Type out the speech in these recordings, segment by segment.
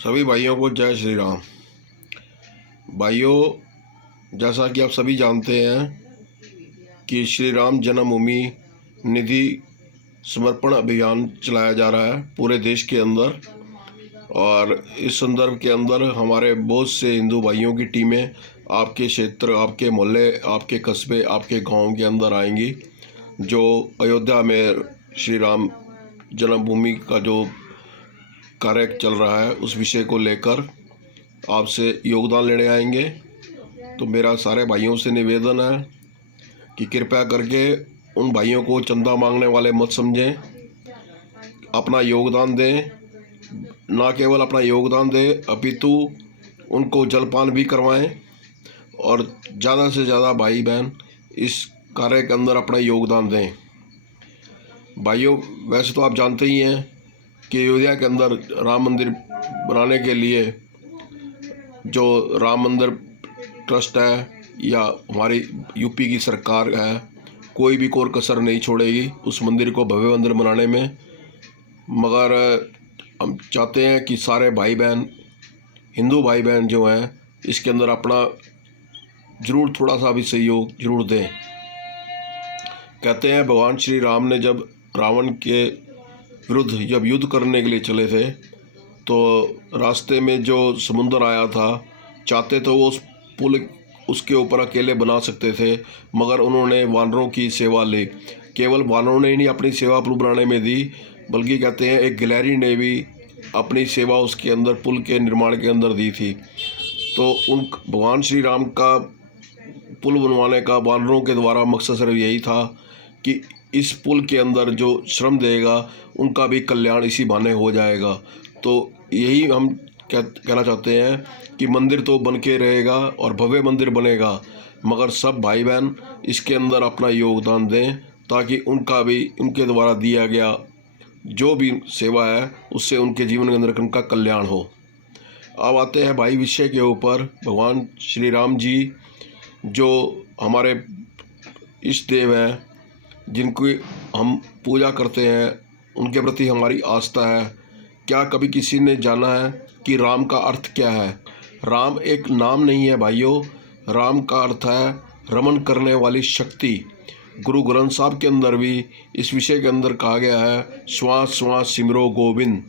सभी भाइयों को जय श्री राम। भाइयों, जैसा कि आप सभी जानते हैं कि श्री राम जन्मभूमि निधि समर्पण अभियान चलाया जा रहा है पूरे देश के अंदर। और इस संदर्भ के अंदर हमारे बहुत से हिंदू भाइयों की टीमें आपके क्षेत्र, आपके मोहल्ले, आपके कस्बे, आपके गांव के अंदर आएंगी। जो अयोध्या में श्री राम जन्मभूमि का जो कार्य चल रहा है उस विषय को लेकर आपसे योगदान लेने आएंगे। तो मेरा सारे भाइयों से निवेदन है कि कृपया करके उन भाइयों को चंदा मांगने वाले मत समझें, अपना योगदान दें। ना केवल अपना योगदान दें अपितु उनको जलपान भी करवाएं और ज़्यादा से ज़्यादा भाई बहन इस कार्य के अंदर अपना योगदान दें। भाइयों, वैसे तो आप जानते ही हैं कि अयोध्या के अंदर राम मंदिर बनाने के लिए जो राम मंदिर ट्रस्ट है या हमारी यूपी की सरकार है, कोई भी कोर कसर नहीं छोड़ेगी उस मंदिर को भव्य मंदिर बनाने में। मगर हम चाहते हैं कि सारे भाई बहन, हिंदू भाई बहन जो हैं, इसके अंदर अपना ज़रूर थोड़ा सा भी सहयोग जरूर दें। कहते हैं भगवान श्री राम ने जब रावण के विरुद्ध जब युद्ध करने के लिए चले थे तो रास्ते में जो समुंदर आया था, चाहते तो वो उस पुल उसके ऊपर अकेले बना सकते थे, मगर उन्होंने वानरों की सेवा ली। केवल वानरों ने ही नहीं अपनी सेवा पुल बनाने में दी, बल्कि कहते हैं एक गिलहरी ने भी अपनी सेवा उसके अंदर पुल के निर्माण के अंदर दी थी। तो उन भगवान श्री राम का पुल बनवाने का वानरों के द्वारा मकसद सिर्फ यही था कि इस पुल के अंदर जो श्रम देगा उनका भी कल्याण इसी बहाने हो जाएगा। तो यही हम कहना चाहते हैं कि मंदिर तो बन के रहेगा और भव्य मंदिर बनेगा, मगर सब भाई बहन इसके अंदर अपना योगदान दें ताकि उनका भी, उनके द्वारा दिया गया जो भी सेवा है उससे उनके जीवन के अंदर उनका कल्याण हो। अब आते हैं भाई विषय के ऊपर। भगवान श्री राम जी जो हमारे इष्ट देव हैं, जिनकी हम पूजा करते हैं, उनके प्रति हमारी आस्था है। क्या कभी किसी ने जाना है कि राम का अर्थ क्या है? राम एक नाम नहीं है भाइयों, राम का अर्थ है रमन करने वाली शक्ति। गुरु ग्रंथ साहब के अंदर भी इस विषय के अंदर कहा गया है, श्वास श्वास सिमरो गोविंद।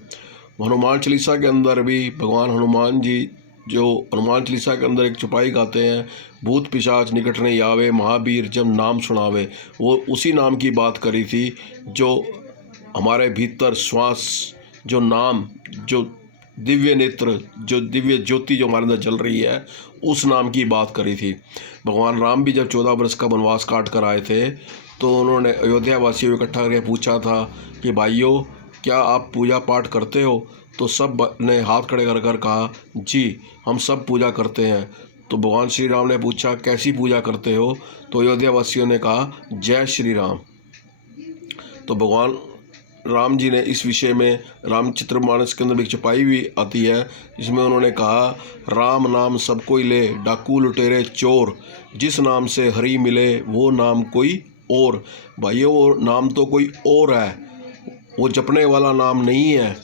हनुमान चालीसा के अंदर भी भगवान हनुमान जी जो हनुमान चालीसा के अंदर एक चौपाई गाते हैं, भूत पिशाच निकट नहीं आवे, महावीर जब नाम सुनावे। वो उसी नाम की बात करी थी जो हमारे भीतर श्वास, जो नाम, जो दिव्य नेत्र, जो दिव्य ज्योति जो हमारे अंदर जल रही है, उस नाम की बात करी थी। भगवान राम भी जब 14 वर्ष का वनवास काट कर आए थे तो उन्होंने अयोध्या वासियों को इकट्ठा करके पूछा था कि भाइयों, क्या आप पूजा पाठ करते हो? तो सब ने हाथ खड़े कर कर कहा, जी हम सब पूजा करते हैं। तो भगवान श्री राम ने पूछा, कैसी पूजा करते हो? तो अयोध्या वासियों ने कहा, जय श्री राम। तो भगवान राम जी ने इस विषय में रामचरितमानस के अंदर एक चौपाई भी आती है जिसमें उन्होंने कहा, राम नाम सब कोई ले, डाकू लुटेरे चोर, जिस नाम से हरि मिले वो नाम कोई और। भाइयों, वो नाम तो कोई और है, वो जपने वाला नाम नहीं है,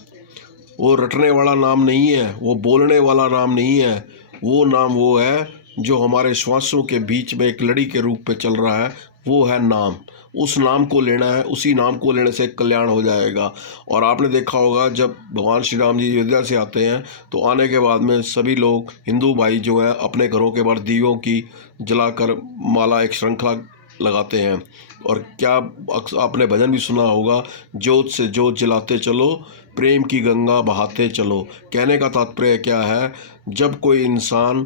वो रटने वाला नाम नहीं है, वो बोलने वाला नाम नहीं है। वो नाम वो है जो हमारे श्वासों के बीच में एक लड़ी के रूप में चल रहा है, वो है नाम। उस नाम को लेना है, उसी नाम को लेने से कल्याण हो जाएगा। और आपने देखा होगा जब भगवान श्री राम जी अयोध्या से आते हैं तो आने के बाद में सभी लोग, हिंदू भाई जो हैं, अपने घरों के बाहर दीयों की जलाकर माला एक श्रृंखला लगाते हैं। और क्या आपने भजन भी सुना होगा, जोत से जोत जलाते चलो, प्रेम की गंगा बहाते चलो। कहने का तात्पर्य क्या है, जब कोई इंसान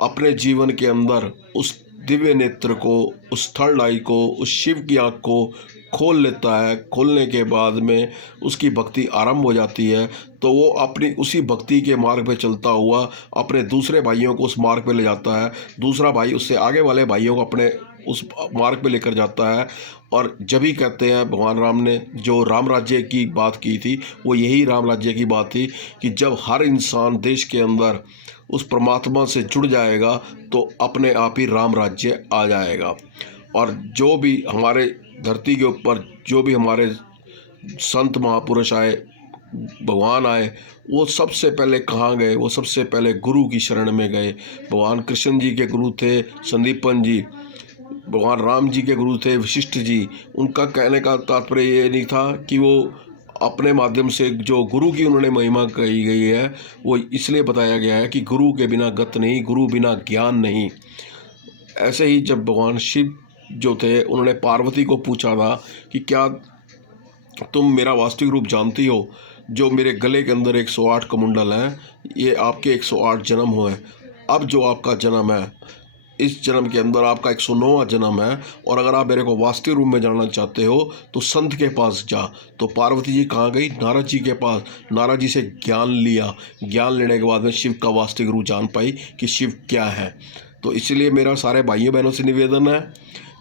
अपने जीवन के अंदर उस दिव्य नेत्र को, उस थर्ड आई को, उस शिव की आँख को खोल लेता है, खोलने के बाद में उसकी भक्ति आरंभ हो जाती है, तो वो अपनी उसी भक्ति के मार्ग पे चलता हुआ अपने दूसरे भाइयों को उस मार्ग पे ले जाता है, दूसरा भाई उससे आगे वाले भाइयों को अपने उस मार्ग पे लेकर जाता है। और जब ही कहते हैं भगवान राम ने जो राम राज्य की बात की थी, वो यही राम राज्य की बात थी कि जब हर इंसान देश के अंदर उस परमात्मा से जुड़ जाएगा तो अपने आप ही राम राज्य आ जाएगा। और जो भी हमारे धरती के ऊपर जो भी हमारे संत महापुरुष आए, भगवान आए वो सबसे पहले कहाँ गए? वो सबसे पहले गुरु की शरण में गए। भगवान कृष्ण जी के गुरु थे संदीपन जी, भगवान राम जी के गुरु थे वशिष्ठ जी। उनका कहने का तात्पर्य ये नहीं था कि वो अपने माध्यम से जो गुरु की उन्होंने महिमा कही गई है वो इसलिए बताया गया है कि गुरु के बिना गत नहीं, गुरु बिना ज्ञान नहीं। ऐसे ही जब भगवान शिव जो थे उन्होंने पार्वती को पूछा था कि क्या तुम मेरा वास्तविक रूप जानती हो? जो मेरे गले के अंदर 108 कमुंडल हैं, ये आपके 108 जन्म हुए। अब जो आपका जन्म है, इस जन्म के अंदर आपका 109वां जन्म है, और अगर आप मेरे को वास्तविक रूप में जानना चाहते हो तो संत के पास जा। तो पार्वती जी कहाँ गई? नारद जी के पास। नारद जी से ज्ञान लिया। ज्ञान लेने के बाद में शिव का वास्तविक रूप जान पाई कि शिव क्या है। तो इसलिए मेरा सारे भाइयों बहनों से निवेदन है,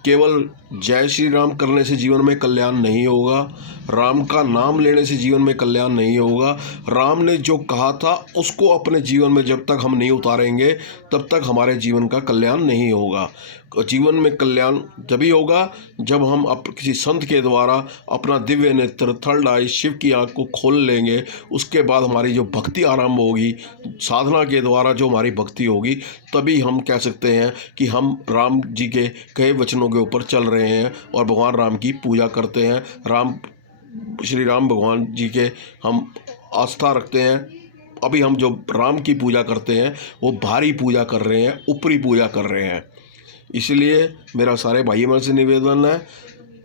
केवल जय श्री राम करने से जीवन में कल्याण नहीं होगा, राम का नाम लेने से जीवन में कल्याण नहीं होगा। राम ने जो कहा था उसको अपने जीवन में जब तक हम नहीं उतारेंगे तब तक हमारे जीवन का कल्याण नहीं होगा। जीवन में कल्याण तभी होगा जब हम किसी संत के द्वारा अपना दिव्य नेत्र थर्ड आई शिव की आँख को खोल लेंगे। उसके बाद हमारी जो भक्ति आरंभ होगी, साधना के द्वारा जो हमारी भक्ति होगी, तभी हम कह सकते हैं कि हम राम जी के कहे वचनों के ऊपर चल रहे हैं और भगवान राम की पूजा करते हैं। श्री राम भगवान जी के हम आस्था रखते हैं। अभी हम जो राम की पूजा करते हैं वो भारी पूजा कर रहे हैं, ऊपरी पूजा कर रहे हैं। इसलिए मेरा सारे भाई बहनों से निवेदन है,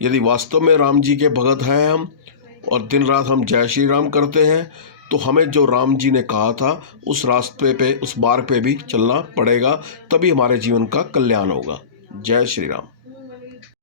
यदि वास्तव में राम जी के भगत हैं हम और दिन रात हम जय श्री राम करते हैं, तो हमें जो राम जी ने कहा था उस रास्ते पे, उस मार्ग पे भी चलना पड़ेगा, तभी हमारे जीवन का कल्याण होगा। जय श्री राम।